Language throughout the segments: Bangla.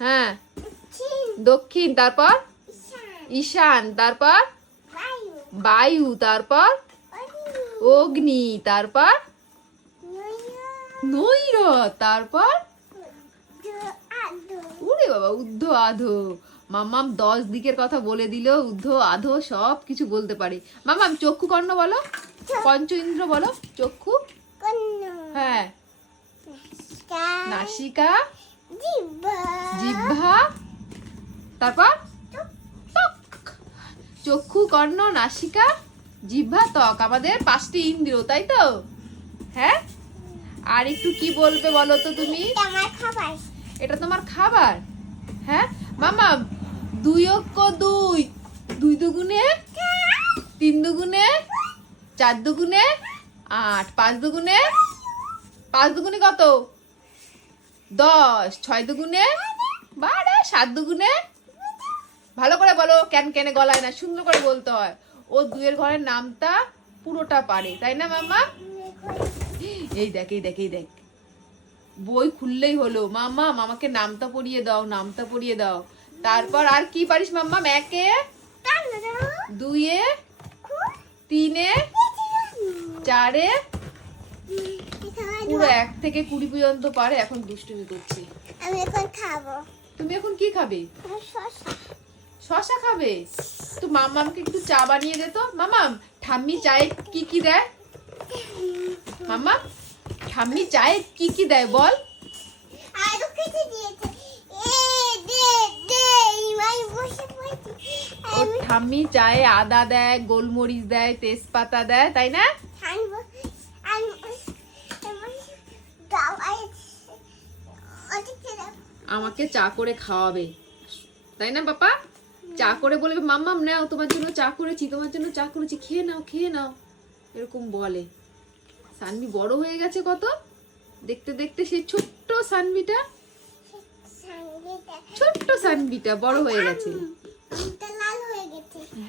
হ্যাঁ দক্ষিণ, তারপর ঈশান, তারপর বায়ু, তারপর অগ্নি, তারপর নৈরত, তারপর ওরে বাবা ঊর্ধ্ব আধো। মাম্মাম 10 দিকের কথা বলে দিল, ঊর্ধ্ব আধো সব কিছু বলতে পারে। মাম্মাম চক্ষু কর্ণ বলো, পঞ্চ ইন্দ্র বলো। চক্ষু, হ্যাঁ, নাসিকা, জিহ্বা, তারপর ত্বক। চক্ষু, কর্ণ, নাসিকা, জিহ্বা, ত্বক আমাদের 5টি ইন্দ্রিয়, তাই তো? হ্যাঁ, আর একটু কি বলবে বলো তো তুমি? এটা তোমার খাবার। হ্যাঁ মামা, 2 অক্ষ 2, 2 দুগুণে 3 দুগুণে 4 দুগুণে 8, 5 দুগুণে 5 দুগুণে কত? 10, 6 দুগুণে 12, 7 দুগুণে। ভালো করে বলো, কেন কেন গলায় না, সুন্দর করে বলতে হয়। ও 2 এর ঘরের নামটা পুরোটা পারে, তাই না মামা? এই দেখ, এই দেখ, এই দেখ, বই খুললেই হলো। মামা মামাকে নামটা পড়িয়ে দাও, নামটা পড়িয়ে দাও। তারপর আর কি পারিস মাম্মা? 1 এ 2 এ 3 এ 4 এ পুরো 1 থেকে 20 পর্যন্ত পারে। এখন দুষ্টুমি করছি। আমি এখন খাবো। তুমি এখন কি খাবে? শশা খাবে? তো মাম্মামকে একটু চা বানিয়ে দে তো। মাম্মাম, ঠাম্মি চায়ে কি কি দেয়? মাম্মা, ঠাম্মি চায়ে কি কি দেয় বল? আরো কিছু দিয়েছে। ও ঠাম্মি চায়ে আদা দেয়, গোলমরিচ দেয়, তেজপাতা দেয়, তাই না? আমাকে চা করে খাওয়াবে, তাই না পাপা? চা করে বলবে মাম্মাম নাও, তোমার জন্য চা করেছি, তোমার জন্য চা করেছি, খেয়ে নাও, খেয়ে নাও, এরকম বলে। সানভি বড় হয়ে গেছে কত, দেখতে দেখতে সেই ছোট্ট সানভিটা, ছোট্ট সানভিটা বড় হয়ে গেছে।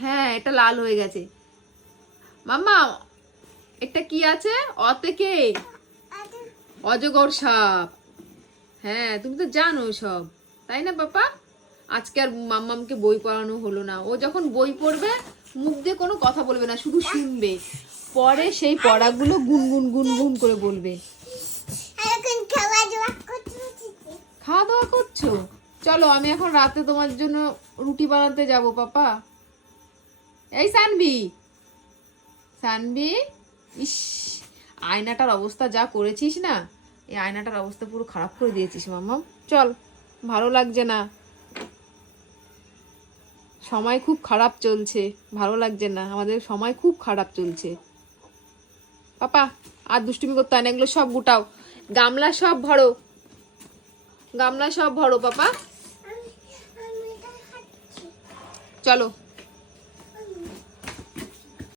হ্যাঁ, এটা লাল হয়ে গেছে। মাম্মা, এটা কি আছে? অ থেকে অজগর সাপ। হ্যাঁ, তুমি তো জানো সব, তাই না পাপা? আজকে আর মাম্মামকে বই পড়ানো হলো না। ও যখন বই পড়বে মুখ দিয়ে কোনো কথা বলবে না, শুধু শুনবে, পরে সেই পড়াগুলো গুনগুন গুনগুন করে বলবে। খাওয়া দাওয়া করছো? চলো, আমি এখন রাতে তোমার জন্য রুটি বানাতে যাব পাপা। এই সানভি, সানভি, ইস, আয়নাটার অবস্থা যা করেছিস না, এই আয়নাটার অবস্থা পুরো খারাপ করে দিয়েছিস মাম্মা। চল, ভালো লাগছে না, সময় খুব খারাপ চলছে, ভালো লাগছে না, আমাদের সময় খুব খারাপ চলছে। পাপা, আর দুষ্টুমি করতে হয় না, এগুলো সব গুটাও, গামলা সব ভরো, গামলা সব ভরো পাপা। চলো।